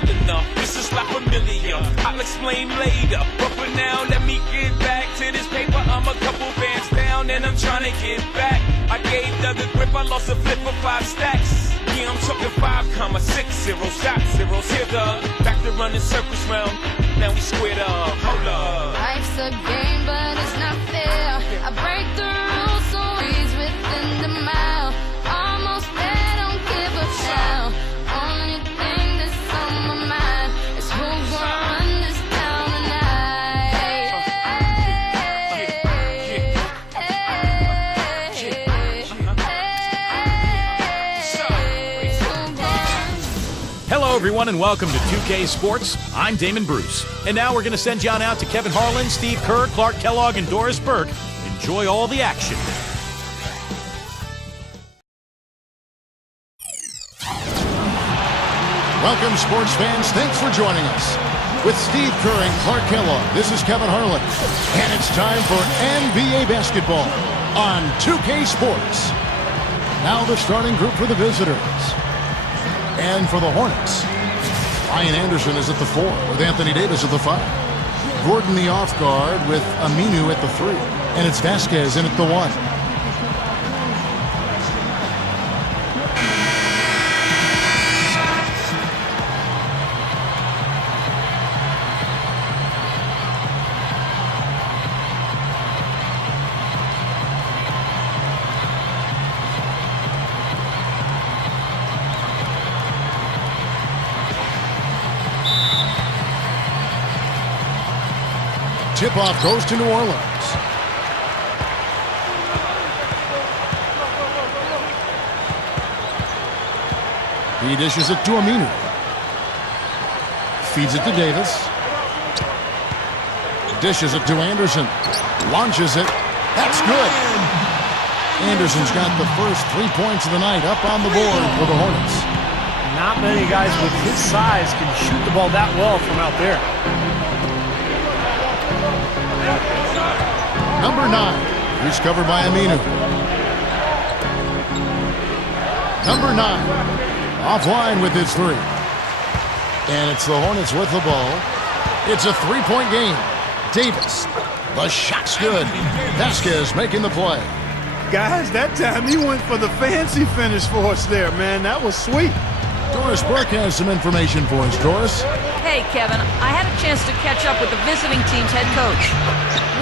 real enough. This is not familiar. I'll explain later. But for now, let me get back to this paper. I'm a couple bands down and I'm trying to get back. I gave Doug a grip, I lost a flip for 5 stacks. Yeah, I'm talking 5,60 shot zeros. Here, Doug, back to running circles round. Now we squared up. Hold up. Life's a game, but it's not fair. I break the rules, so he's within the mile. Almost there, don't give a damn. Only thing that's on my mind is who's gonna run this town tonight. Hello, everyone, and welcome to 2K Sports. I'm Damon Bruce. And now we're going to send you on out to Kevin Harlan, Steve Kerr, Clark Kellogg, and Doris Burke. Enjoy all the action. Welcome, sports fans. Thanks for joining us. With Steve Kerr and Clark Kellogg, this is Kevin Harlan. And it's time for NBA basketball on 2K Sports. Now the starting group for the visitors. And for the Hornets, Ryan Anderson is at the 4 with Anthony Davis at the 5. Gordon the off guard with Aminu at the 3. And it's Vasquez in at the 1. Tip-off goes to New Orleans. He dishes it to Aminu. Feeds it to Davis. Dishes it to Anderson. Launches it. That's good. Anderson's got the first 3 points of the night up on the board for the Hornets. Not many guys with his size can shoot the ball that well from out there. Number 9, he's covered by Aminu. Number 9, offline with his 3. And it's the Hornets with the ball. It's a 3-point game. Davis, the shot's good. Vasquez making the play. Guys, that time he went for the fancy finish for us there, man. That was sweet. Doris Burke has some information for us. Doris? Hey, Kevin, I had a chance to catch up with the visiting team's head coach.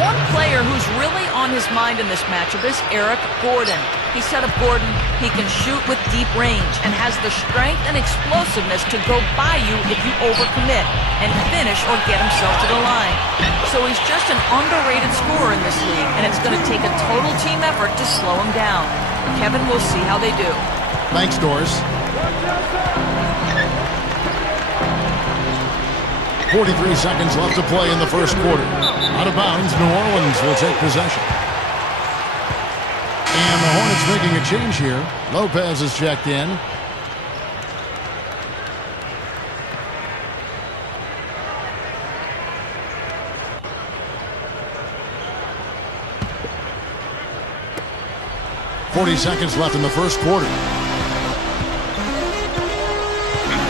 One player who's really on his mind in this matchup is Eric Gordon. He said of Gordon, he can shoot with deep range and has the strength and explosiveness to go by you if you overcommit and finish or get himself to the line. So he's just an underrated scorer in this league, and it's going to take a total team effort to slow him down. Kevin, we'll see how they do. Thanks, Doris. 43 seconds left to play in the first quarter. Out of bounds, New Orleans will take possession. And the Hornets making a change here. Lopez is checked in. .40 seconds left in the first quarter.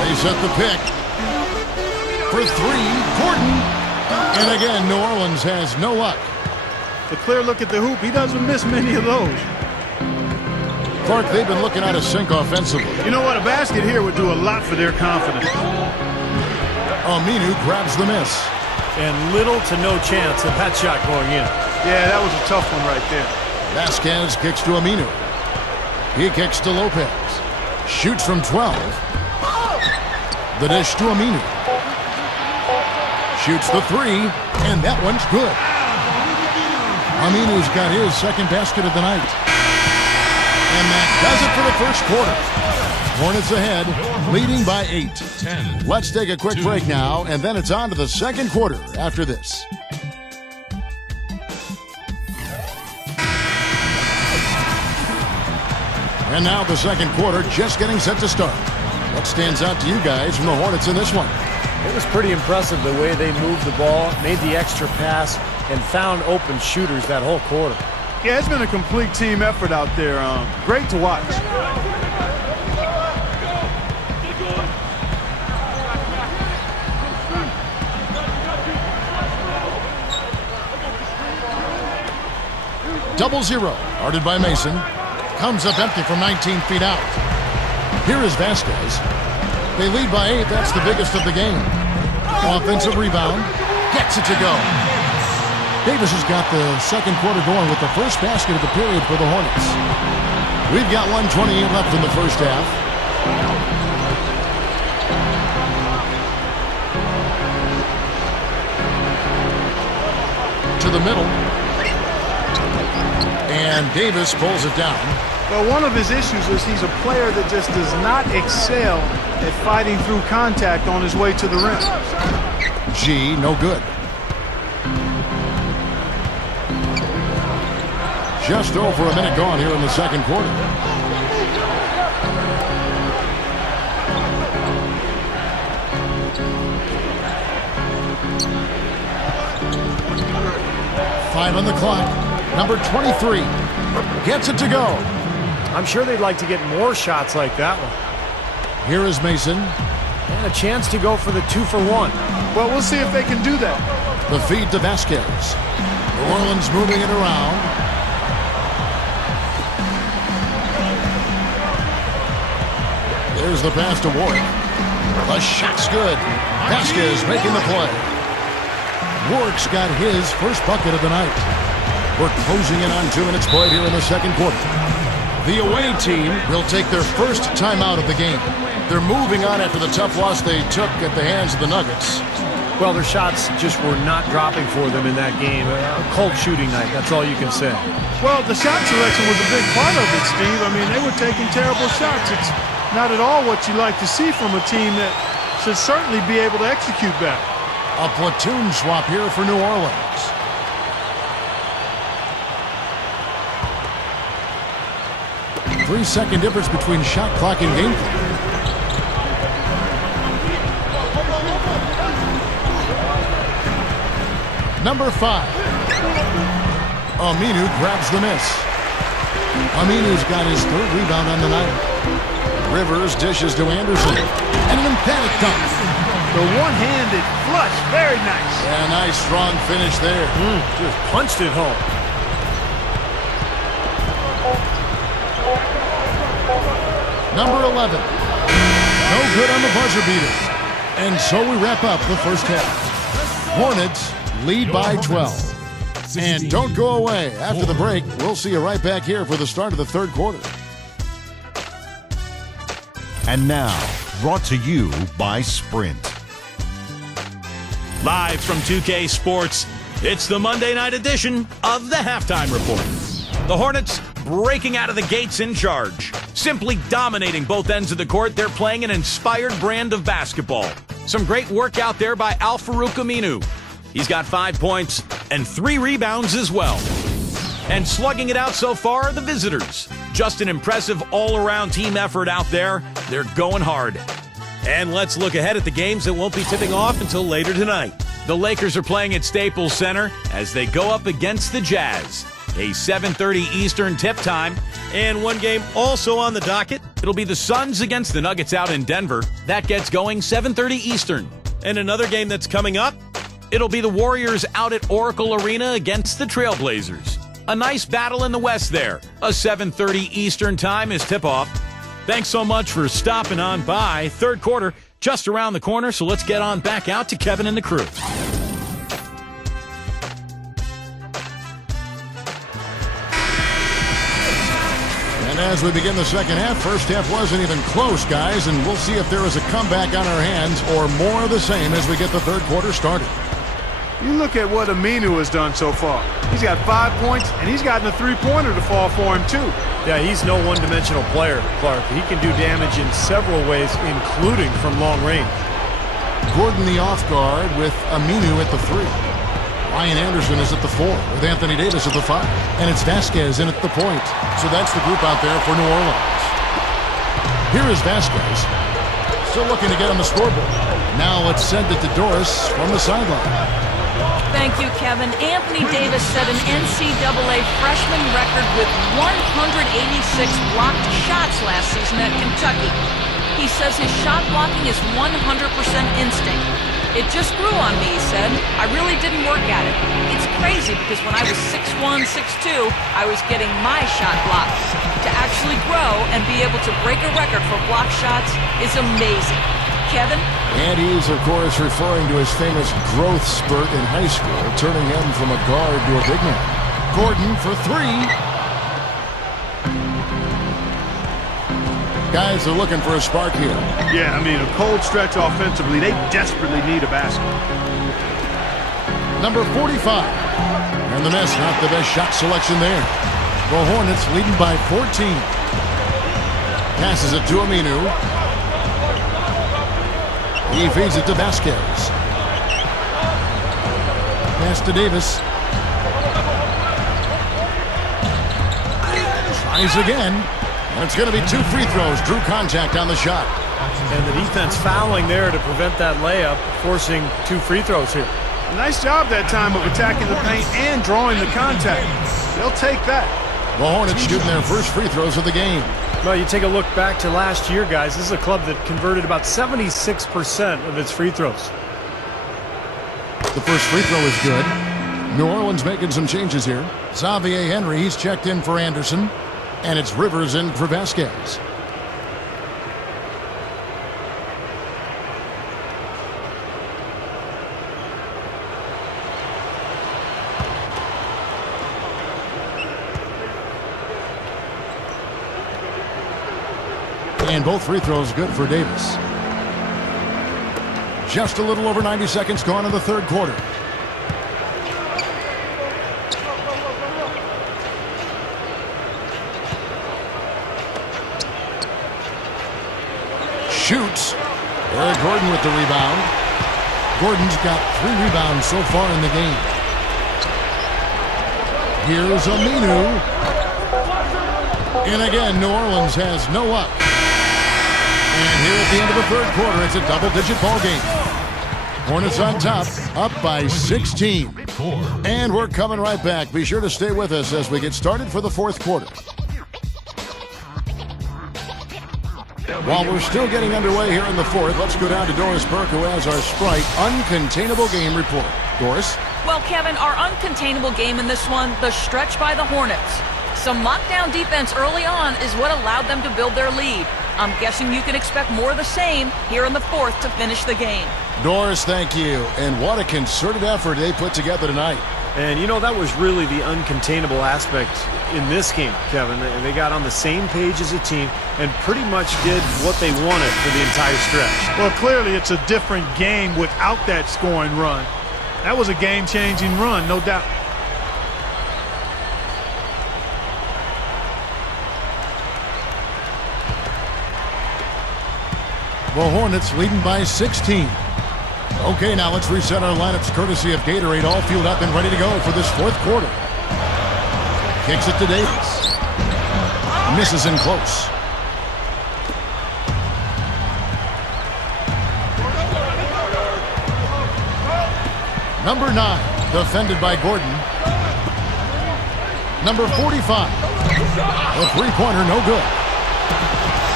They set the pick. For 3, Gordon. And again, New Orleans has no luck. The clear look at the hoop. He doesn't miss many of those. Clark, they've been looking out of sync offensively. You know what? A basket here would do a lot for their confidence. Aminu grabs the miss. And little to no chance of that shot going in. Yeah, that was a tough one right there. Vasquez kicks to Aminu. He kicks to Lopez. Shoots from 12. The dish to Aminu. Shoots the 3, and that one's good. Aminu's got his second basket of the night. And that does it for the first quarter. Hornets ahead, leading by 8. 10. Let's take a quick break now, and then it's on to the second quarter after this. And now the second quarter just getting set to start. What stands out to you guys from the Hornets in this one? It was pretty impressive the way they moved the ball, made the extra pass, and found open shooters that whole quarter. Yeah, it's been a complete team effort out there. Great to watch. 0-0. Guarded by Mason. Comes up empty from 19 feet out. Here is Vasquez. They lead by 8. That's the biggest of the game. Offensive rebound. Gets it to go. Davis has got the second quarter going with the first basket of the period for the Hornets. We've got 1:28 left in the first half. To the middle. And Davis pulls it down. Well, one of his issues is he's a player that just does not excel at fighting through contact on his way to the rim. G, no good. Just over a minute gone here in the second quarter. Five on the clock. Number 23 gets it to go. I'm sure they'd like to get more shots like that one. Here is Mason. And a chance to go for the 2-for-1. Well, we'll see if they can do that. The feed to Vasquez. New Orleans moving it around. There's the pass to Ward. The shot's good. Vasquez making the play. Ward's got his first bucket of the night. We're closing in on 2 minutes played here in the second quarter. The away team will take their first timeout of the game. They're moving on after the tough loss they took at the hands of the Nuggets. Well, their shots just were not dropping for them in that game. A cold shooting night, that's all you can say. Well, the shot selection was a big part of it, Steve. I mean, they were taking terrible shots. It's not at all what you like to see from a team that should certainly be able to execute better. A platoon swap here for New Orleans. Three-second difference between shot clock and game clock. Number 5. Aminu grabs the miss. Aminu's got his third rebound on the night. Rivers dishes to Anderson. And an emphatic dunk. The one-handed flush, very nice. Yeah, nice strong finish there. Just punched it home. Number 11. No good on the buzzer beater. And so we wrap up the first half. Hornets lead by 12. And don't go away. After the break, we'll see you right back here for the start of the third quarter. And now, brought to you by Sprint. Live from 2K Sports, it's the Monday night edition of the Halftime Report. The Hornets breaking out of the gates in charge. Simply dominating both ends of the court, they're playing an inspired brand of basketball. Some great work out there by Al-Farouq Aminu. He's got 5 points and 3 rebounds as well. And slugging it out so far are the visitors. Just an impressive all-around team effort out there. They're going hard. And let's look ahead at the games that won't be tipping off until later tonight. The Lakers are playing at Staples Center as they go up against the Jazz. A 7:30 Eastern tip time. And one game also on the docket. It'll be the Suns against the Nuggets out in Denver. That gets going 7:30 Eastern. And another game that's coming up, it'll be the Warriors out at Oracle Arena against the Trailblazers. A nice battle in the West there. A 7:30 Eastern time is tip-off. Thanks so much for stopping on by. Third quarter just around the corner, so let's get on back out to Kevin and the crew. And as we begin the second half, first half wasn't even close, guys, and we'll see if there is a comeback on our hands or more of the same as we get the third quarter started. You look at what Aminu has done so far. He's got 5 points, and he's gotten a three-pointer to fall for him, too. Yeah, he's no one-dimensional player, Clark. He can do damage in several ways, including from long range. Gordon the off guard with Aminu at the 3. Ryan Anderson is at the 4 with Anthony Davis at the 5. And it's Vasquez in at the point. So that's the group out there for New Orleans. Here is Vasquez. Still looking to get on the scoreboard. Now let's send it to Doris from the sideline. Thank you, Kevin. Anthony Davis set an NCAA freshman record with 186 blocked shots last season at Kentucky. He says his shot blocking is 100% instinct. It just grew on me, he said. I really didn't work at it. It's crazy because when I was 6'1", 6'2", I was getting my shot blocked. To actually grow and be able to break a record for block shots is amazing. Kevin? And he's, of course, referring to his famous growth spurt in high school, turning him from a guard to a big man. Gordon for three. Guys are looking for a spark here. Yeah, I mean, a cold stretch offensively. They desperately need a basket. Number 45. And the miss, not the best shot selection there. The Hornets leading by 14. Passes it to Aminu. He feeds it to Vasquez. Pass to Davis. Tries again. And it's going to be 2 free throws. Drew contact on the shot. And the defense fouling there to prevent that layup, forcing 2 free throws here. Nice job that time of attacking the paint and drawing the contact. They'll take that. The Hornets shooting their first free throws of the game. Well, you take a look back to last year, guys. This is a club that converted about 76% of its free throws. The first free throw is good. New Orleans making some changes here. Xavier Henry, he's checked in for Anderson. And it's Rivers in for Vasquez. And both free throws good for Davis. Just a little over 90 seconds gone in the third quarter. Shoots. Eric Gordon with the rebound. Gordon's got 3 rebounds so far in the game. Here's Aminu. And again, New Orleans has no up. And here at the end of the third quarter, it's a double-digit ball game. Hornets on top, up by 16. And we're coming right back. Be sure to stay with us as we get started for the fourth quarter. While we're still getting underway here in the fourth, let's go down to Doris Burke, who has our Sprite Uncontainable Game Report. Doris? Well, Kevin, our uncontainable game in this one, the stretch by the Hornets. Some lockdown defense early on is what allowed them to build their lead. I'm guessing you can expect more of the same here in the fourth to finish the game. Doris, thank you. And what a concerted effort they put together tonight. And, you know, that was really the uncontainable aspect in this game, Kevin. They got on the same page as a team and pretty much did what they wanted for the entire stretch. Well, clearly it's a different game without that scoring run. That was a game-changing run, no doubt. The Hornets leading by 16. Okay, now let's reset our lineups courtesy of Gatorade, all fueled up and ready to go for this fourth quarter. Kicks it to Davis. Misses in close. Number 9, defended by Gordon. Number 45. A three-pointer, no good.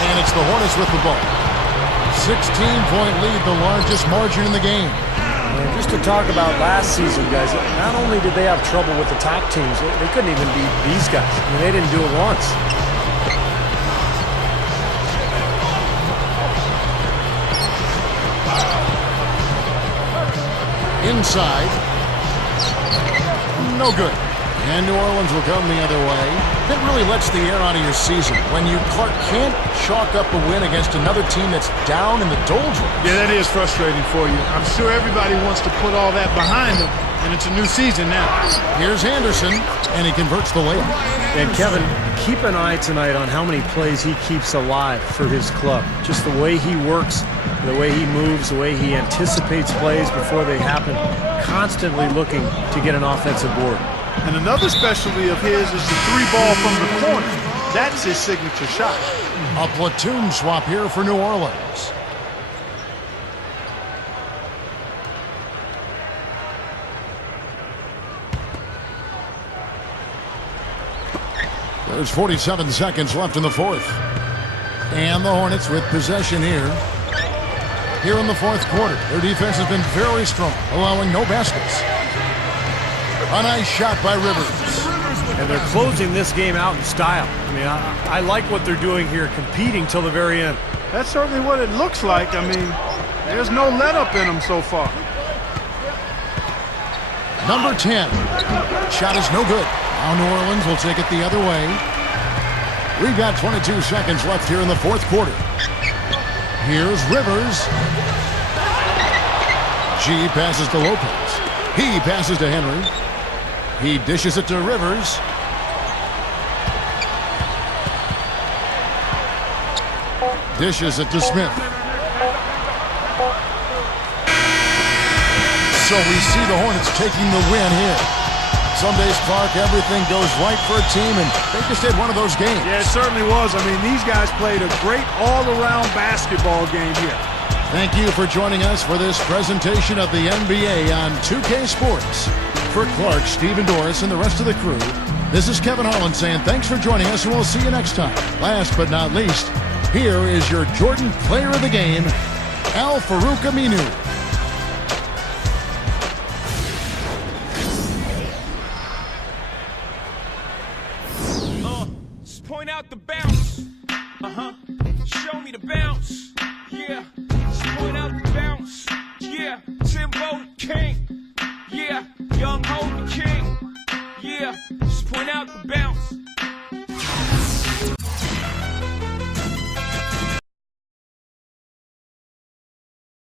And it's the Hornets with the ball. 16-point lead, the largest margin in the game. And just to talk about last season, guys, not only did they have trouble with the top teams, they couldn't even beat these guys. I mean, they didn't do it once. Inside. No good. And New Orleans will come the other way. That really lets the air out of your season when you can't chalk up a win against another team that's down in the doldrums. Yeah, that is frustrating for you. I'm sure everybody wants to put all that behind them, and it's a new season now. Here's Anderson, and he converts the layup. And Kevin, keep an eye tonight on how many plays he keeps alive for his club. Just the way he works, the way he moves, the way he anticipates plays before they happen, constantly looking to get an offensive board. And another specialty of his is the 3-ball from the corner. That's his signature shot. A platoon swap here for New Orleans. There's 47 seconds left in the fourth. And the Hornets with possession here. here in the fourth quarter. Their defense has been very strong, allowing no baskets. A nice shot by Rivers. And they're closing this game out in style. I mean, I like what they're doing here, competing till the very end. That's certainly what it looks like. I mean, there's no let-up in them so far. Number 10. Shot is no good. Now New Orleans will take it the other way. We've got 22 seconds left here in the fourth quarter. Here's Rivers. G passes to Lopez. He passes to Henry. He dishes it to Rivers. Dishes it to Smith. So we see the Hornets taking the win here. Some days, Clark, everything goes right for a team, and they just had one of those games. Yeah, it certainly was. I mean, these guys played a great all-around basketball game here. Thank you for joining us for this presentation of the NBA on 2K Sports. For Clark, Steve, and Doris, and the rest of the crew, this is Kevin Harlan saying thanks for joining us, and we'll see you next time. Last but not least, here is your Jordan Player of the Game, Al-Farouq Aminu. Just point out the bounce. Show me the bounce. Yeah.